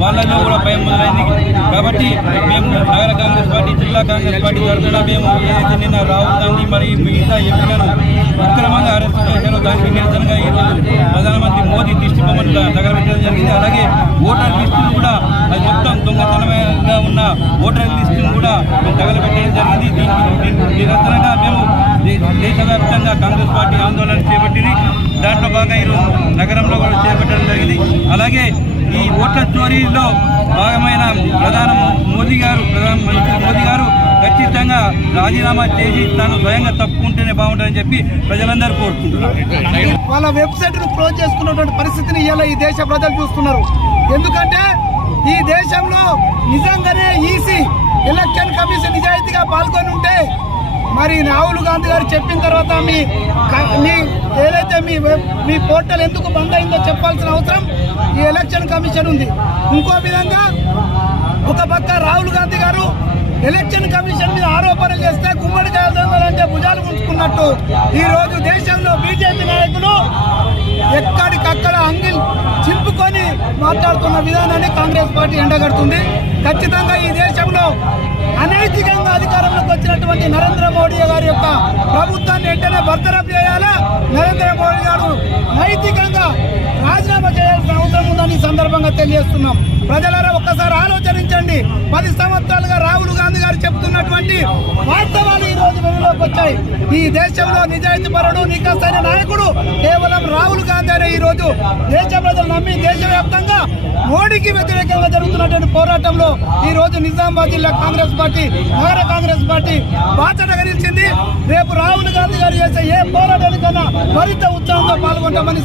వాళ్ళలో కూడా భయం మొదలైంది. కాబట్టి మేము నగర కాంగ్రెస్ పార్టీ, జిల్లా కాంగ్రెస్ పార్టీ తరఫున మేము ఏదైతే నిన్న రాహుల్ గాంధీ మరి మిగతా ఎంపీలను అక్రమంగా అరెస్ట్ చేశారో దానికి నిరసనగా ఈరోజు ప్రధానమంత్రి మోదీ దిష్టి బొమ్మను తగలబెట్టడం జరిగింది. అలాగే ఓటర్ లిస్టును కూడా అది మొత్తం దొంగతనంగా ఉన్న ఓటర్ లిస్టును కూడా మేము తగలబెట్టడం జరిగింది. దీనికి నిరసనగా మేము దేశవ్యాప్తంగా కాంగ్రెస్ పార్టీ ఆందోళన చేపట్టింది. దాంట్లో భాగంగా ఈరోజు నగరంలో కూడా చేపట్టడం జరిగింది. అలాగే ఈ ఓట్ల చోరీలో భాగమైన ప్రధానమంత్రి మోదీ గారు ఖచ్చితంగా రాజీనామా చేసి తాను స్వయంగా తప్పుకుంటేనే బాగుంటుందని చెప్పి ప్రజలందరూ కోరుకుంటున్నారు. వాళ్ళ వెబ్సైట్ ను క్లోజ్ చేసుకున్నటువంటి పరిస్థితిని ఇవాళ ఈ దేశ ప్రజలు చూస్తున్నారు. ఎందుకంటే ఈ దేశంలో నిజంగానే ఈసీ ఎలక్షన్ కమిషన్ నిజాయితీగా పాల్గొని ఉంటే మరి రాహుల్ గాంధీ గారు చెప్పిన తర్వాత మీ ఏదైతే మీ పోర్టల్ ఎందుకు బంద్ అయిందో చెప్పాల్సిన అవసరం ఈ ఎలక్షన్ కమిషన్ ఉంది. ఇంకో విధంగా ఒక పక్క రాహుల్ గాంధీ గారు ఎలక్షన్ కమిషన్ మీద ఆరోపణలు చేస్తే గుమ్మడికాయ దొంగలంటే భుజాలు ఉంచుకున్నట్టు ఈ రోజు దేశంలో బీజేపీ నాయకులు ఎక్కడికక్కడ అంగిల్ చింపుకొని మాట్లాడుతున్న విధానాన్ని కాంగ్రెస్ పార్టీ ఎండగడుతుంది. ఖచ్చితంగా ఈ దేశంలో అనైతికంగా అధికారంలోకి వచ్చినటువంటి నరేంద్ర మోడీ గారి యొక్క ప్రభుత్వాన్ని వెంటనే బర్తరఫ్ చేయాలా, నరేంద్ర మోడీ గారు నైతికంగా రాజీనామా చేయాల్సిన అవసరం ఉందని సందర్భంగా తెలియజేస్తున్నాం. ప్రజలారా ఒక్కసారి ఆలోచించండి. 10 సంవత్సరాలుగా రాహుల్ గాంధీ గారు చెప్తున్నటువంటి వాస్తవాలు ఈ రోజు వెలుగులోకి వచ్చాయి. ఈ దేశంలో నిజాయితీ పరుడు, నికాసైన నాయకుడు కేవలం రాహుల్ గాంధీ అనే ఈ రోజు దేశ ప్రజలు నమ్మి దేశవ్యాప్తంగా మోడీకి వ్యతిరేకంగా జరుగుతున్నటువంటి పోరాటంలో ఈ రోజు నిజామాబాద్ జిల్లా కాంగ్రెస్ పార్టీ, నగర కాంగ్రెస్ పార్టీ బాధ్యతగా నిలిచింది. రేపు రాహుల్ గాంధీ గారు చేసే ఏ పోరాటానికన్నా మరింత ఉత్సాహంతో పాల్గొంటామని